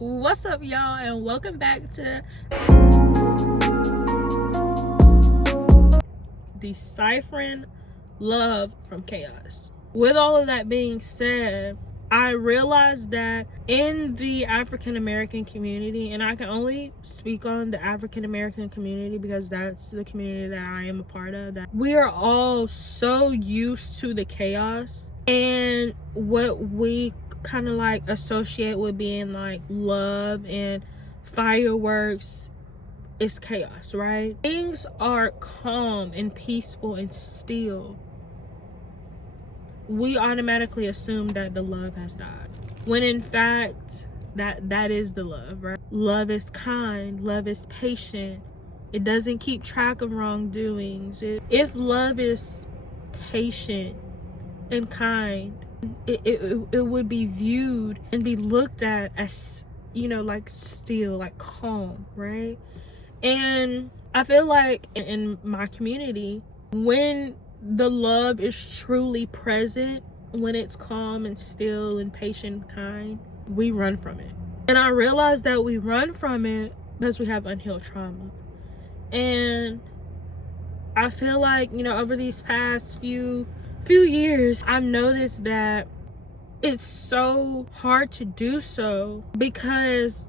What's up, y'all, and welcome back to Deciphering Love from Chaos. With all of that being said, I realized that in the African American community, and I can only speak on the African American community because that's the community that I am a part of, that we are all so used to the chaos and what we kind of like associate with being like love and fireworks is chaos, right? Things are calm and peaceful and still. We automatically assume that the love has died, when in fact that is the love, right? Love is kind, love is patient, it doesn't keep track of wrongdoings. If love is patient and kind, it would be viewed and be looked at as, like still, like calm, right? And I feel like in my community, when the love is truly present, when it's calm and still and patient and kind, we run from it. And I realize that we run from it because we have unhealed trauma. And I feel like, over these past few years, I've noticed that it's so hard to do so because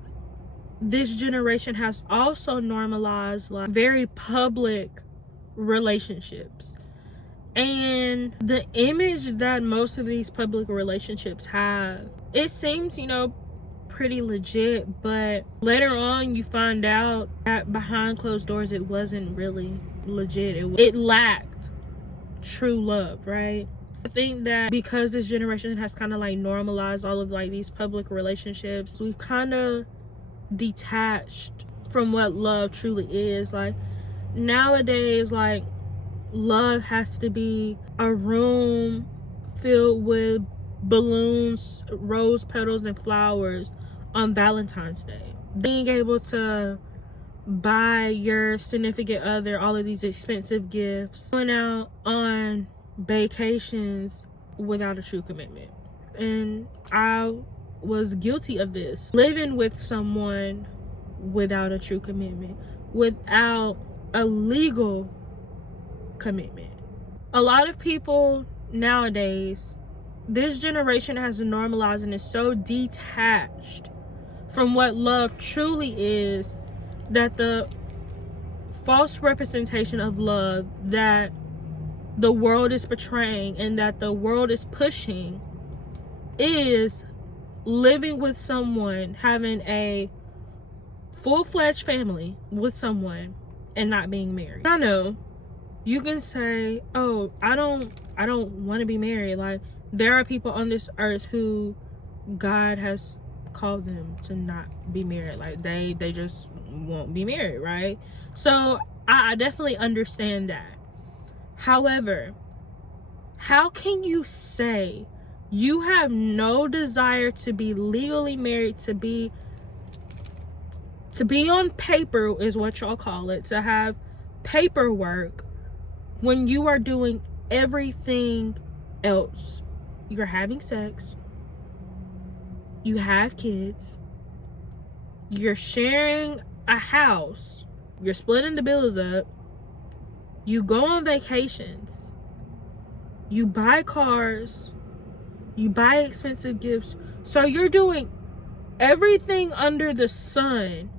this generation has also normalized like very public relationships. And the image that most of these public relationships have, it seems, pretty legit, but later on you find out that behind closed doors it wasn't really legit. It lacked true love, right? I think that because this generation has kind of like normalized all of like these public relationships, we've kind of detached from what love truly is. Like nowadays, like love has to be a room filled with balloons, rose petals, and flowers on Valentine's Day. Being able to buy your significant other all of these expensive gifts, going out on vacations without a true commitment. And I was guilty of this, living with someone without a true commitment, without a legal commitment. A lot of people nowadays, this generation has normalized and is so detached from what love truly is, that the false representation of love that the world is portraying and that the world is pushing is living with someone, having a full-fledged family with someone, and not being married. I know you can say, oh, I don't want to be married. Like, there are people on this earth who God has called them to not be married. Like they just won't be married, right? So I definitely understand that. However, how can you say you have no desire to be legally married, to be on paper is what y'all call it, to have paperwork, when you are doing everything else? You're having sex, you have kids, you're sharing a house, you're splitting the bills up, you go on vacations, you buy cars, you buy expensive gifts. So you're doing everything under the sun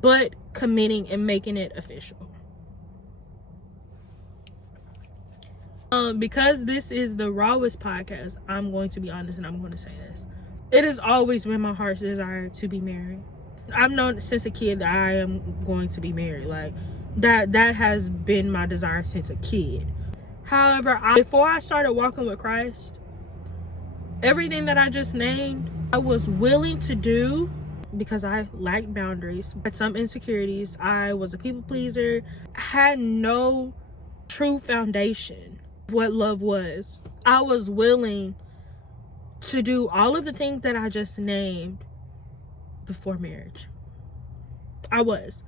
but committing and making it official. Because this is the rawest podcast, I'm going to be honest and I'm going to say this. It has always been my heart's desire to be married. I've known since a kid that I am going to be married. Like that has been my desire since a kid. However, before I started walking with Christ, everything that I just named, I was willing to do because I lacked boundaries, had some insecurities. I was a people pleaser, had no true foundation of what love was. I was willing to do all of the things that I just named before marriage. I was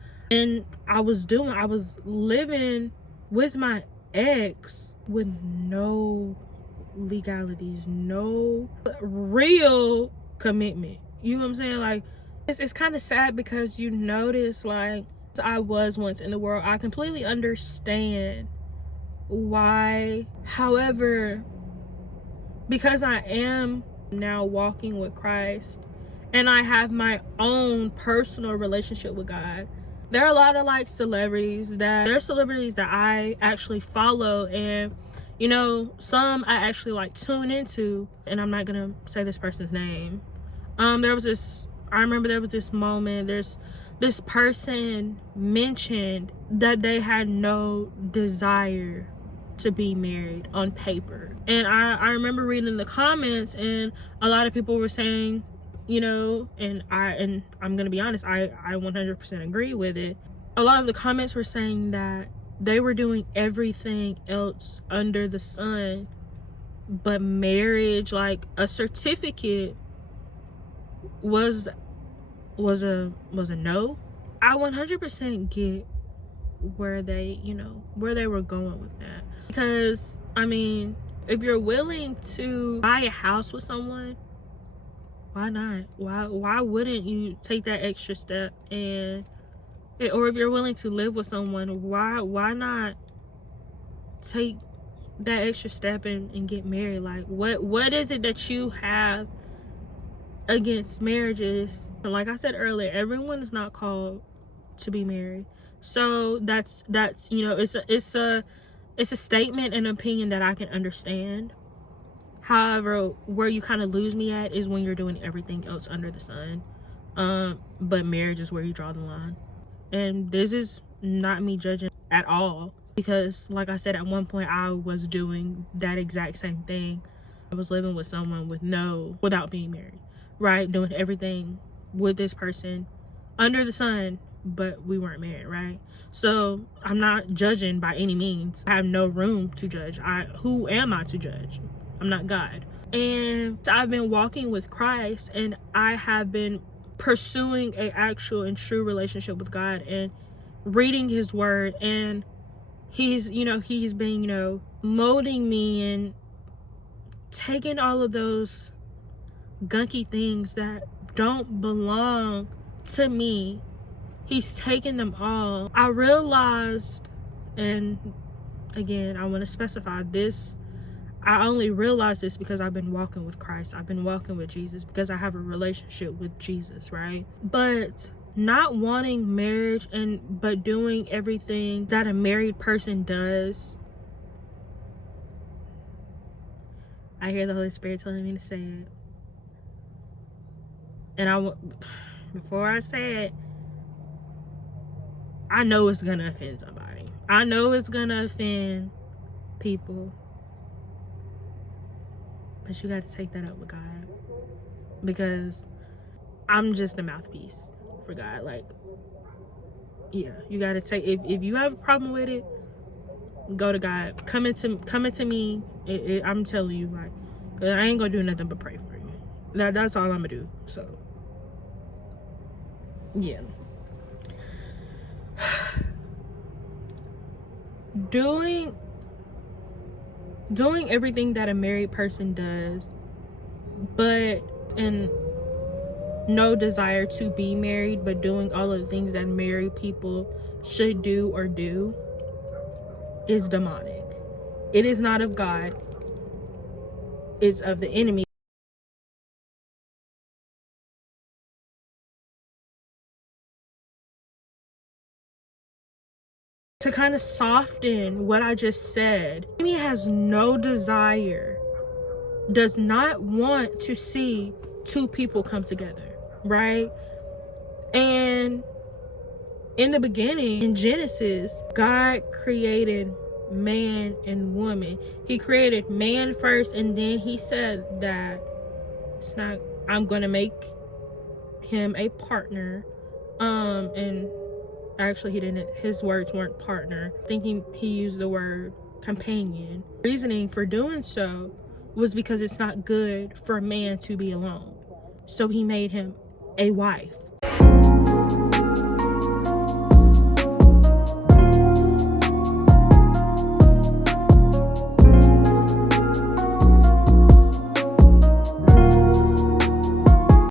living with my ex with no legalities, no real commitment. You know what I'm saying? Like, it's kind of sad because you notice, like, I was once in the world. I completely understand why. However, because I am now walking with Christ and I have my own personal relationship with God, there are a lot of like celebrities that I actually follow, and you know, some I actually like tune into, and I'm not gonna say this person's name. I remember there was this moment, this person mentioned that they had no desire to be married on paper. And I remember reading the comments, and a lot of people were saying, you know, and I'm gonna be honest, I 100% agree with it. A lot of the comments were saying that they were doing everything else under the sun, but marriage, like a certificate, was a no. I 100% get where they, you know, where they were going with that, because I mean, if you're willing to buy a house with someone, why not? Why wouldn't you take that extra step? And or if you're willing to live with someone, why not take that extra step and get married? Like, what is it that you have against marriages? Like I said earlier, everyone is not called to be married. So that's you know, it's a statement and opinion that I can understand. However, where you kind of lose me at is when you're doing everything else under the sun, but marriage is where you draw the line. And this is not me judging at all, because like I said, at one point I was doing that exact same thing. I was living with someone without being married, right? Doing everything with this person under the sun, but we weren't married, right? So I'm not judging by any means. I have no room to judge. Who am I to judge? I'm not God. And so I've been walking with Christ, and I have been pursuing an actual and true relationship with God and reading his word, and he's been, you know, molding me and taking all of those gunky things that don't belong to me. He's taken them all. I realized, and again, I want to specify this, I only realized this because I've been walking with Christ. I've been walking with Jesus because I have a relationship with Jesus, right? But not wanting marriage but doing everything that a married person does. I hear the Holy Spirit telling me to say it. And before I say it, I know it's gonna offend somebody. I know it's gonna offend people. But you got to take that up with God, because I'm just a mouthpiece for God. Like, yeah, you got to take, if you have a problem with it, go to God. Come into me. I'm telling you, like, 'cause I ain't gonna do nothing but pray for you. That's all I'm gonna do. So yeah. Doing everything that a married person does, but in no desire to be married, but doing all of the things that married people should do or do, is demonic. It is not of God. It's of the enemy. To kind of soften what I just said, the enemy has no desire, does not want to see two people come together, right? And in the beginning, in Genesis, God created man and woman. He created man first, and then he said that I'm gonna make him a partner. And actually he didn't, his words weren't partner. I think he used the word companion. Reasoning for doing so was because it's not good for a man to be alone. So he made him a wife.